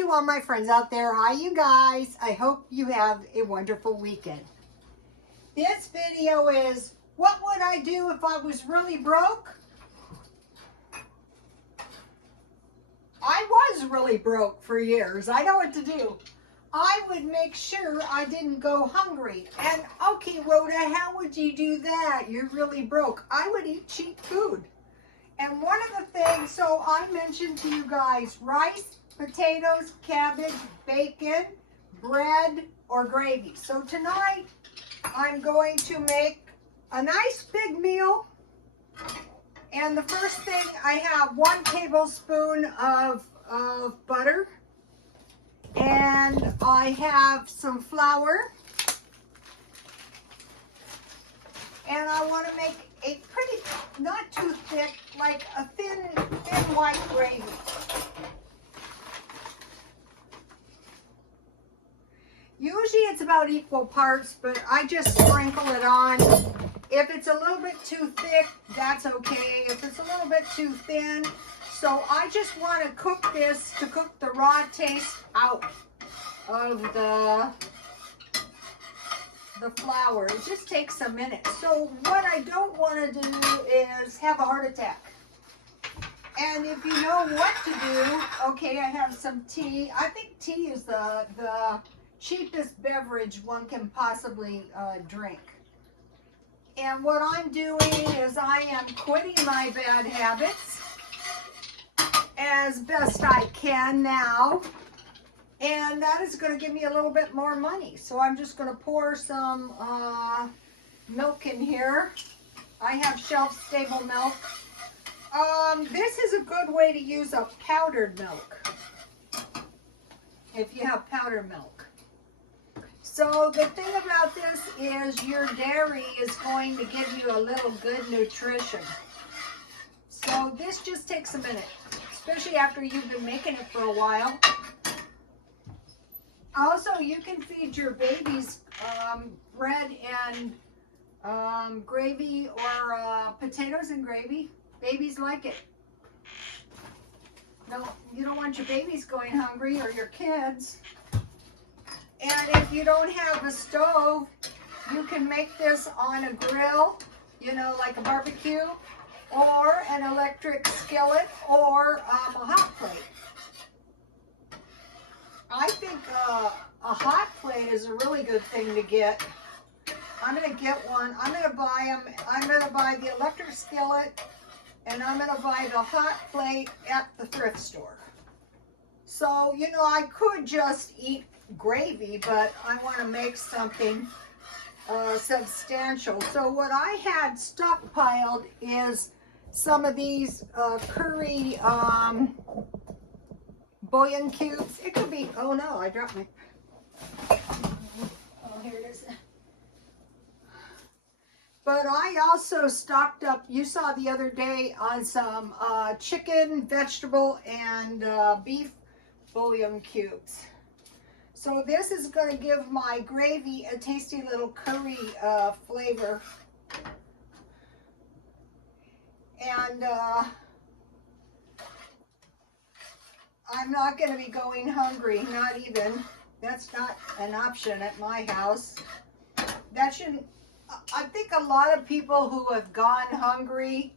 to all my friends out there. Hi, you guys. I hope you have a wonderful weekend. This video is, what would I do if I was really broke? I was really broke for years. I know what to do. I would make sure I didn't go hungry. And okay, Rhoda, how would you do that? You're really broke. I would eat cheap food. And one of the things, so I mentioned to you guys, rice, potatoes, cabbage, bacon, bread, or gravy. So tonight, I'm going to make a nice big meal. And the first thing, I have 1 tablespoon of butter. And I have some flour. And I want to make a pretty, not too thick, like a thin white gravy. Usually it's about equal parts, but I just sprinkle it on. If it's a little bit too thick, that's okay. If it's a little bit too thin, so I just want to cook this to cook the raw taste out of the flour. It just takes a minute. So what I don't want to do is have a heart attack. And if you know what to do, okay, I have some tea. I think tea is the cheapest beverage one can possibly drink. And what I'm doing is I am quitting my bad habits as best I can now. And that is going to give me a little bit more money. So I'm just going to pour some milk in here. I have shelf-stable milk. This is a good way to use a powdered milk, if you have powdered milk. So the thing about this is your dairy is going to give you a little good nutrition. So this just takes a minute, especially after you've been making it for a while. Also, you can feed your babies bread and gravy or potatoes and gravy. Babies like it. No, you don't want your babies going hungry or your kids. And if you don't have a stove, you can make this on a grill, you know, like a barbecue, or an electric skillet, or a hot plate. I think a hot plate is a really good thing to get. I'm going to get one. I'm going to buy them. I'm going to buy the electric skillet, and I'm going to buy the hot plate at the thrift store. So, you know, I could just eat gravy, but I want to make something substantial. So what I had stockpiled is some of these curry bouillon cubes. It could be, oh no, I dropped my, oh, here it is. But I also stocked up, you saw the other day, on some chicken, vegetable, and beef bouillon cubes. So this is going to give my gravy a tasty little curry flavor. And I'm not going to be going hungry, not even. That's not an option at my house. That shouldn't, I think a lot of people who have gone hungry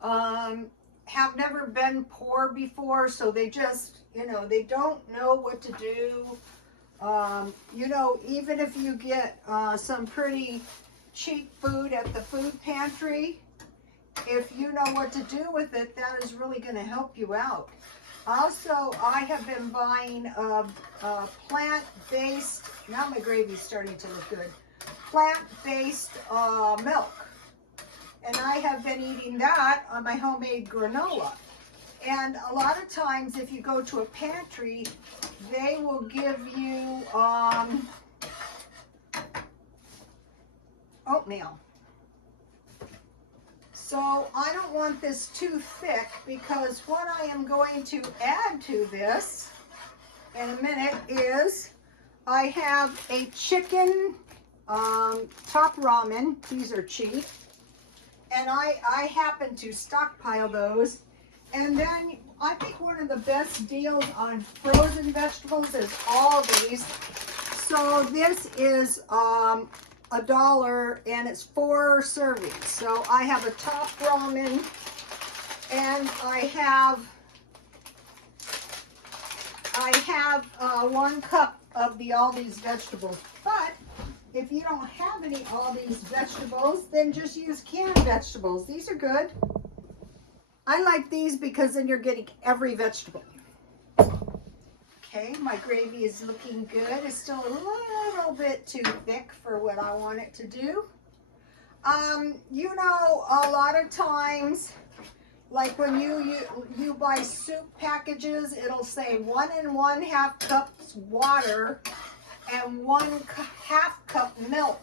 have never been poor before, so they just, you know, they don't know what to do. You know, even if you get some pretty cheap food at the food pantry, if you know what to do with it, that is really going to help you out. Also, I have been buying plant-based, now my gravy's starting to look good, plant-based milk. And I have been eating that on my homemade granola. And a lot of times, if you go to a pantry, they will give you oatmeal. So I don't want this too thick, because what I am going to add to this in a minute is I have a chicken top ramen. These are cheap. And I happen to stockpile those. And then I think one of the best deals on frozen vegetables is all these. So this is $1 and it's 4 servings. So I have a top ramen and I have 1 cup of all these vegetables. But if you don't have any all these vegetables, then just use canned vegetables. These are good. I like these because then you're getting every vegetable. Okay, my gravy is looking good. It's still a little bit too thick for what I want it to do. You know, a lot of times, like when you buy soup packages, it'll say 1 1/2 cups water and 1/2 cup milk.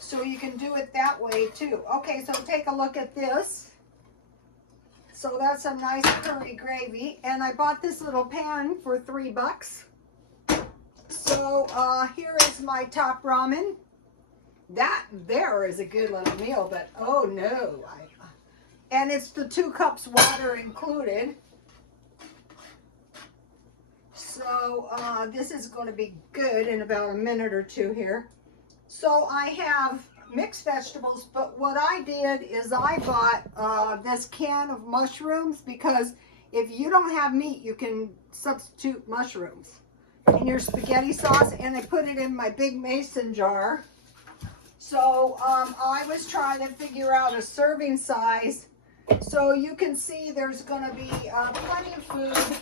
So you can do it that way too. Okay, so take a look at this. So that's a nice curry gravy. And I bought this little pan for $3. So here is my top ramen. That there is a good little meal, but oh no. And it's the 2 cups water included. So this is going to be good in about a minute or 2 here. So I have mixed vegetables, but what I did is I bought this can of mushrooms because if you don't have meat, you can substitute mushrooms in your spaghetti sauce, and I put it in my big mason jar. So I was trying to figure out a serving size. So you can see there's going to be plenty of food,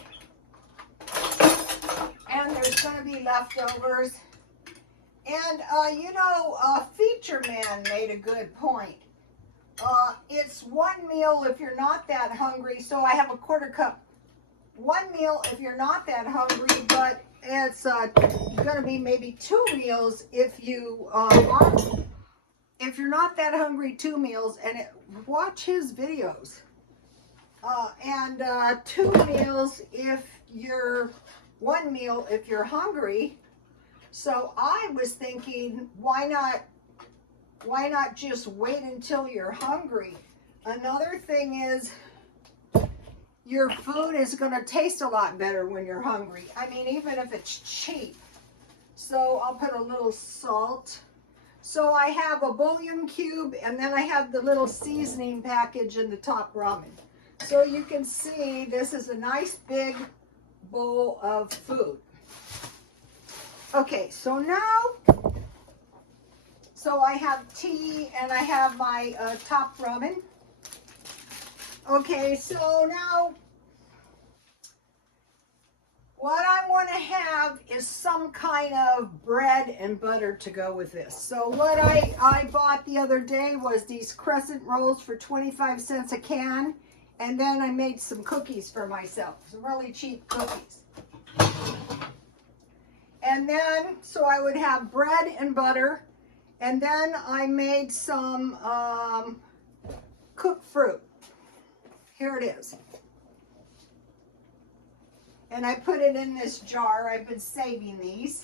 and there's going to be leftovers. And, you know, Feature Man made a good point. It's 1 meal if you're not that hungry. So I have a 1/4 cup. 1 meal if you're not that hungry, but it's going to be maybe 2 meals if you are. If you're not that hungry, 2 meals. And watch his videos. And 2 meals if you're 1 meal if you're hungry. So I was thinking, why not just wait until you're hungry? Another thing is your food is going to taste a lot better when you're hungry. I mean, even if it's cheap. So I'll put a little salt. So I have a bouillon cube, and then I have the little seasoning package in the top ramen. So you can see this is a nice big bowl of food. Okay, so now, I have tea and I have my top ramen. Okay, so now what I want to have is some kind of bread and butter to go with this. So what I bought the other day was these crescent rolls for 25 cents a can. And then I made some cookies for myself, some really cheap cookies. And then, so I would have bread and butter, and then I made some cooked fruit. Here it is. And I put it in this jar. I've been saving these.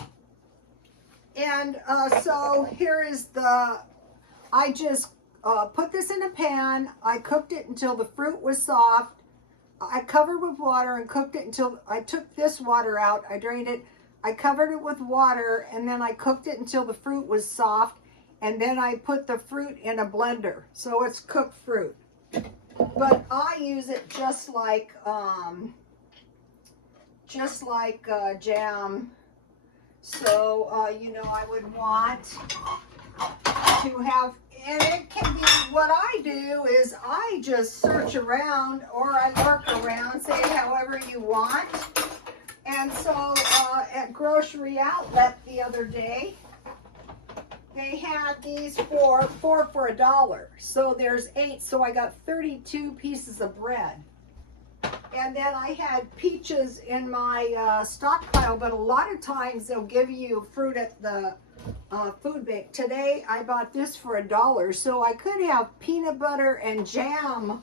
And so here is I just put this in a pan. I cooked it until the fruit was soft. I covered with water and cooked it until I took this water out. I drained it. I covered it with water, and then I cooked it until the fruit was soft, and then I put the fruit in a blender. So it's cooked fruit. But I use it just like jam. So, you know, I would want to have, and it can be, what I do is I just search around, or I lurk around, say however you want. And so at Grocery Outlet the other day, they had these four for $1. So there's 8, so I got 32 pieces of bread. And then I had peaches in my stockpile, but a lot of times they'll give you fruit at the food bank. Today I bought this for $1, so I could have peanut butter and jam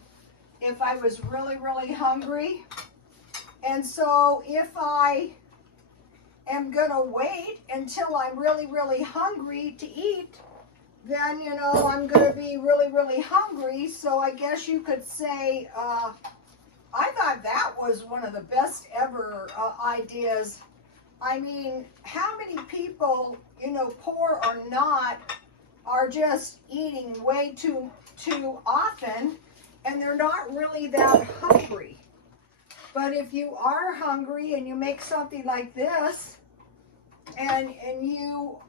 if I was really, really hungry. And so if I am gonna wait until I'm really, really hungry to eat, then, you know, I'm gonna be really, really hungry. So I guess you could say, I thought that was one of the best ever ideas. I mean, how many people, you know, poor or not, are just eating way too often, and they're not really that hungry. But if you are hungry and you make something like this, and you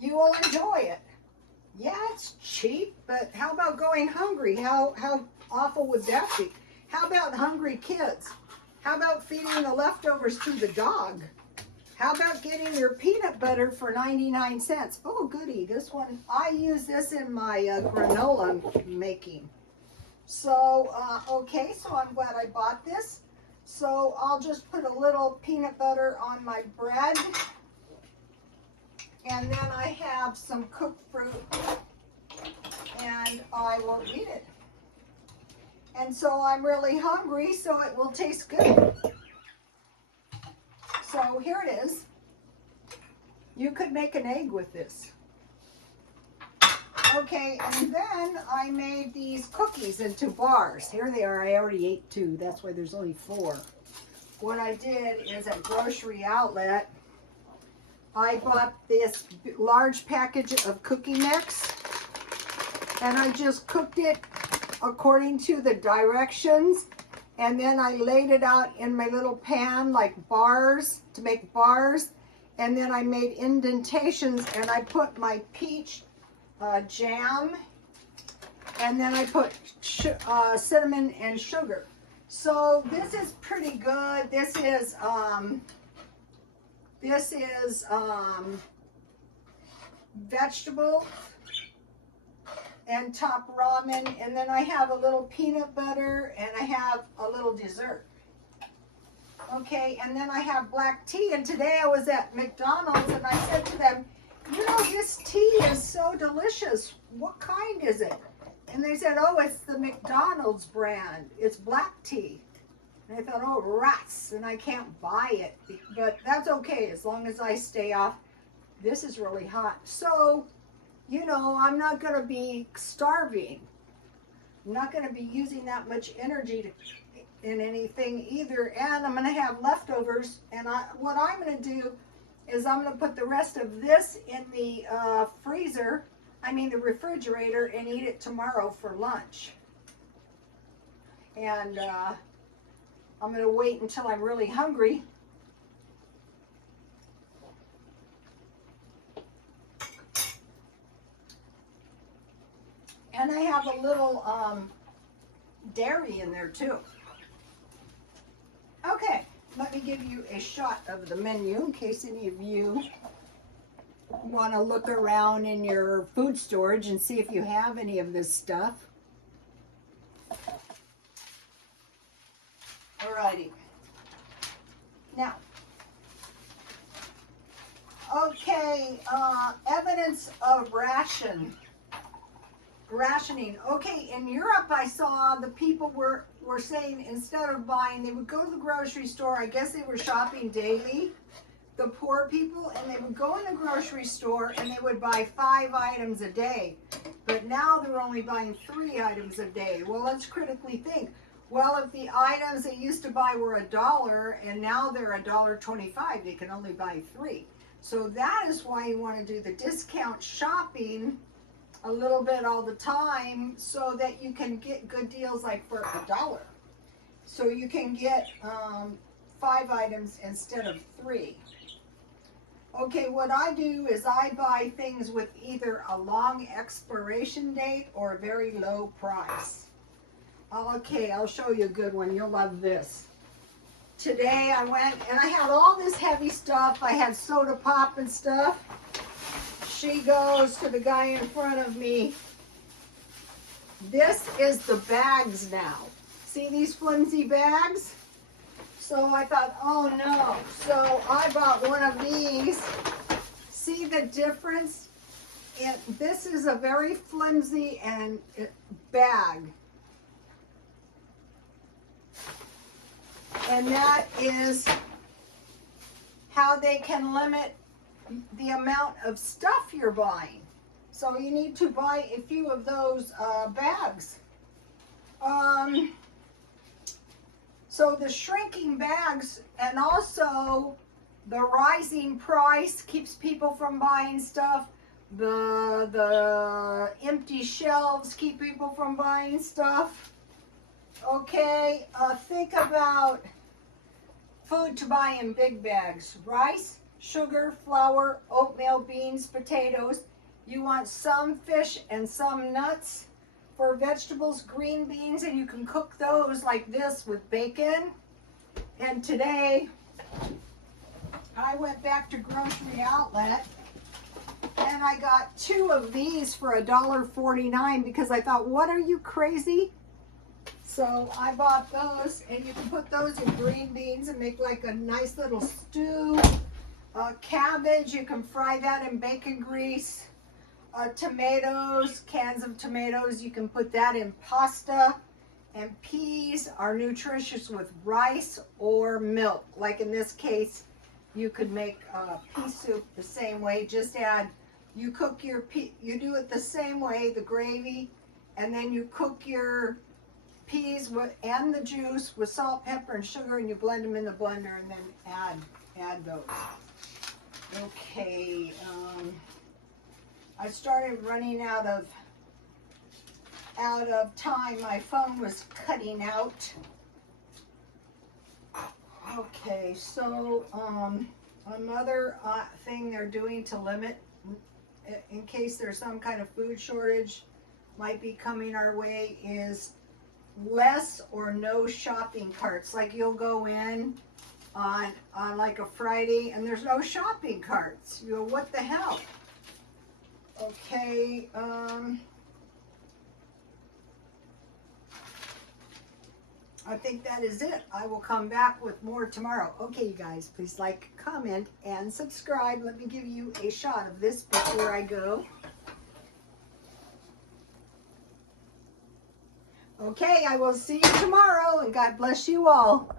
you will enjoy it. Yeah, it's cheap, but how about going hungry? How awful would that be? How about hungry kids? How about feeding the leftovers to the dog? How about getting your peanut butter for 99 cents? Oh, goody, this one, I use this in my granola making. So, okay, so I'm glad I bought this. So I'll just put a little peanut butter on my bread. And then I have some cooked fruit, and I will eat it. And so I'm really hungry, so it will taste good. So here it is. You could make an egg with this. Okay, and then I made these cookies into bars. Here they are. I already ate 2. That's why there's only 4. What I did is at Grocery Outlet, I bought this large package of cookie mix, and I just cooked it according to the directions, and then I laid it out in my little pan like bars, to make bars, and then I made indentations, and I put my peach jam, and then I put cinnamon and sugar. So this is pretty good. This is vegetable and top ramen, and then I have a little peanut butter, and I have a little dessert. Okay, and then I have black tea, and today I was at McDonald's, and I said to them, you know, this tea is so delicious. What kind is it? And they said, oh, it's the McDonald's brand. It's black tea. And I thought, oh, rats, and I can't buy it. But that's okay, as long as I stay off. This is really hot. So, you know, I'm not going to be starving. I'm not going to be using that much energy in anything either. And I'm going to have leftovers. And what I'm going to do is I'm going to put the rest of this in the the refrigerator, and eat it tomorrow for lunch. And I'm going to wait until I'm really hungry. And I have a little dairy in there too. Okay, let me give you a shot of the menu in case any of you want to look around in your food storage and see if you have any of this stuff. Alrighty. Now, okay, evidence of rationing. Okay, in Europe I saw the people were saying instead of buying, they would go to the grocery store. I guess they were shopping daily, the poor people, and they would go in the grocery store and they would buy 5 items a day. But now they're only buying 3 items a day. Well, let's critically think. Well, if the items they used to buy were $1 and now they're $1.25, they can only buy 3. So that is why you want to do the discount shopping a little bit all the time, so that you can get good deals like for $1. So you can get 5 items instead of 3. Okay, what I do is I buy things with either a long expiration date or a very low price. Okay, I'll show you a good one. You'll love this. Today I went and I had all this heavy stuff. I had soda pop and stuff. She goes to the guy in front of me. This is the bags now. See these flimsy bags? So I thought, oh no. So I bought one of these. See the difference? This is a very flimsy bag. And that is how they can limit the amount of stuff you're buying. So you need to buy a few of those bags. So the shrinking bags and also the rising price keeps people from buying stuff. The empty shelves keep people from buying stuff. Okay, think about food to buy in big bags. Rice, sugar, flour, oatmeal, beans, potatoes. You want some fish and some nuts. For vegetables, green beans, and you can cook those like this with bacon. And today, I went back to Grocery Outlet and I got 2 of these for $1.49 because I thought, what, are you crazy? So I bought those, and you can put those in green beans and make like a nice little stew. Cabbage, you can fry that in bacon grease. Tomatoes, cans of tomatoes, you can put that in pasta. And peas are nutritious with rice or milk. Like in this case, you could make pea soup the same way. Just add, you cook your pea, you do it the same way, the gravy, and then you cook your peas and the juice with salt, pepper, and sugar, and you blend them in the blender, and then add those. Okay, I started running out of time. My phone was cutting out. Okay, so another thing they're doing to limit, in case there's some kind of food shortage might be coming our way, is less or no shopping carts. Like you'll go in on like a Friday and there's no shopping carts. You go, what the hell? Okay, I think that is it. I will come back with more tomorrow. Okay, you guys, please like, comment, and subscribe. Let me give you a shot of this before I go. Okay, I will see you tomorrow, and God bless you all.